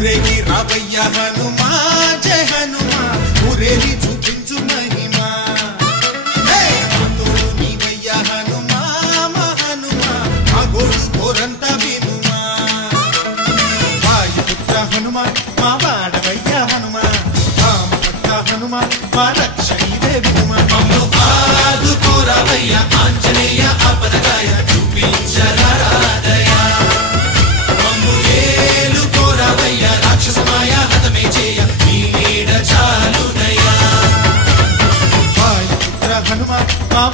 ఊరేగి రావయ్య హనుమా జయ హనుమా ఊరేగి చూపించు మహిమా నీవయ్య హనుమా మా హనుమా మా గోడు కోరంత వినుమా వాయుపుత్ర హనుమా మా వాడవయ్య హనుమా రామభక్త హనుమా మా రక్షణే వినుమా మమ్ము ఆదుకోరావయ్య ఆంజనేయ ఆపదగాయ చూపించరాదయ మమ్ము ఏలుకోరావయ్య రాక్షసమాయ హతమే చేయ నీ నీడ చాలుదయ వాయుపుత్ర హనుమా మా